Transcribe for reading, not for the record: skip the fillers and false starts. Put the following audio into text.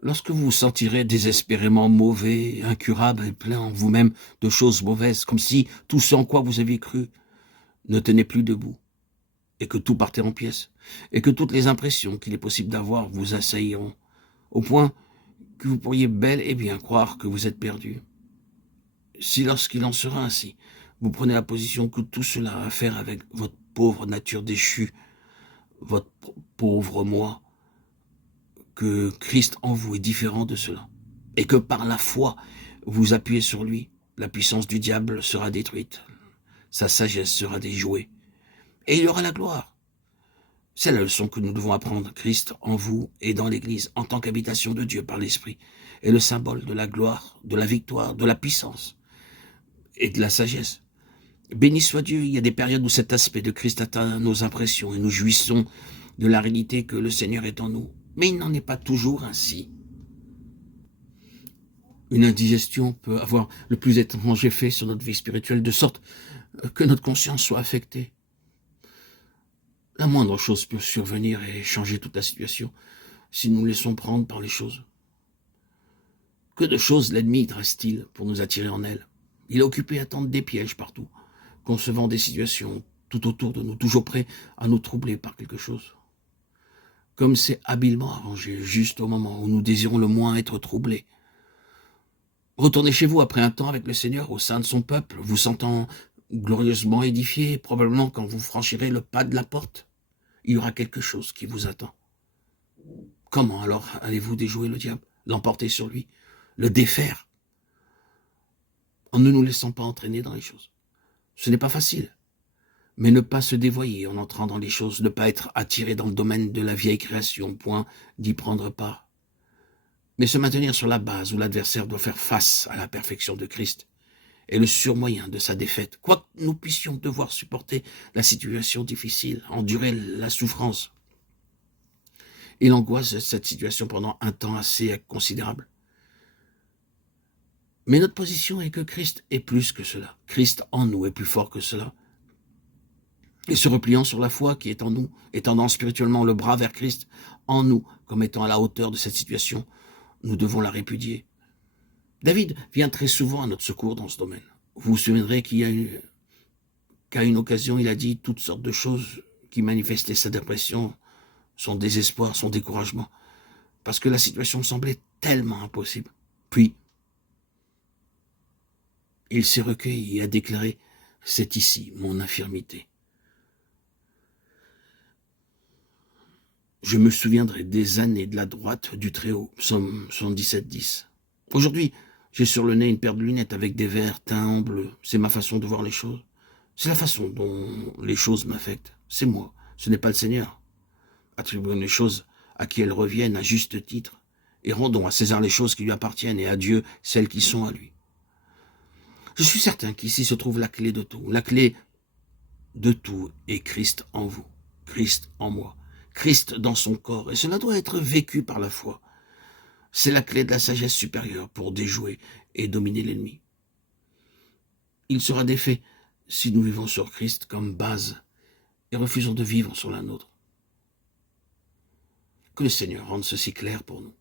Lorsque vous vous sentirez désespérément mauvais, incurable et plein en vous-même de choses mauvaises, comme si tout ce en quoi vous aviez cru ne tenait plus debout, et que tout partait en pièces, et que toutes les impressions qu'il est possible d'avoir vous assailliront, au point que vous pourriez bel et bien croire que vous êtes perdu. Si lorsqu'il en sera ainsi, vous prenez la position que tout cela a à faire avec votre pauvre nature déchue, votre pauvre moi, que Christ en vous est différent de cela, et que par la foi, vous appuyez sur lui, la puissance du diable sera détruite, sa sagesse sera déjouée, et il y aura la gloire. C'est la leçon que nous devons apprendre. Christ en vous et dans l'Église, en tant qu'habitation de Dieu par l'Esprit, est le symbole de la gloire, de la victoire, de la puissance et de la sagesse. Béni soit Dieu, il y a des périodes où cet aspect de Christ atteint nos impressions et nous jouissons de la réalité que le Seigneur est en nous. Mais il n'en est pas toujours ainsi. Une indigestion peut avoir le plus étrange effet sur notre vie spirituelle, de sorte que notre conscience soit affectée. La moindre chose peut survenir et changer toute la situation si nous nous laissons prendre par les choses. Que de choses l'ennemi dresse-t-il pour nous attirer en elle? Il est occupé à tendre des pièges partout, concevant des situations tout autour de nous, toujours prêt à nous troubler par quelque chose. Comme c'est habilement arrangé, juste au moment où nous désirons le moins être troublés. Retournez chez vous après un temps avec le Seigneur au sein de son peuple, vous sentant glorieusement édifié, probablement quand vous franchirez le pas de la porte, il y aura quelque chose qui vous attend. Comment alors allez-vous déjouer le diable, l'emporter sur lui, le défaire, en ne nous laissant pas entraîner dans les choses? Ce n'est pas facile, mais ne pas se dévoyer en entrant dans les choses, ne pas être attiré dans le domaine de la vieille création, point d'y prendre part, mais se maintenir sur la base où l'adversaire doit faire face à la perfection de Christ et le surmoyen de sa défaite, quoique nous puissions devoir supporter la situation difficile, endurer la souffrance et l'angoisse de cette situation pendant un temps assez considérable. Mais notre position est que Christ est plus que cela. Christ en nous est plus fort que cela. Et se repliant sur la foi qui est en nous, étendant spirituellement le bras vers Christ en nous, comme étant à la hauteur de cette situation, nous devons la répudier. David vient très souvent à notre secours dans ce domaine. Vous vous souviendrez qu'à une occasion, il a dit toutes sortes de choses qui manifestaient sa dépression, son désespoir, son découragement, parce que la situation semblait tellement impossible. Puis, il s'est recueilli et a déclaré « C'est ici mon infirmité ». Je me souviendrai des années de la droite du Très-Haut, psaume 77-10. Aujourd'hui, j'ai sur le nez une paire de lunettes avec des verres teints en bleu. C'est ma façon de voir les choses. C'est la façon dont les choses m'affectent. C'est moi, ce n'est pas le Seigneur. Attribuons les choses à qui elles reviennent à juste titre, et rendons à César les choses qui lui appartiennent et à Dieu celles qui sont à lui. Je suis certain qu'ici se trouve la clé de tout. La clé de tout est Christ en vous, Christ en moi, Christ dans son corps, et cela doit être vécu par la foi. C'est la clé de la sagesse supérieure pour déjouer et dominer l'ennemi. Il sera défait si nous vivons sur Christ comme base et refusons de vivre sur la nôtre. Que le Seigneur rende ceci clair pour nous.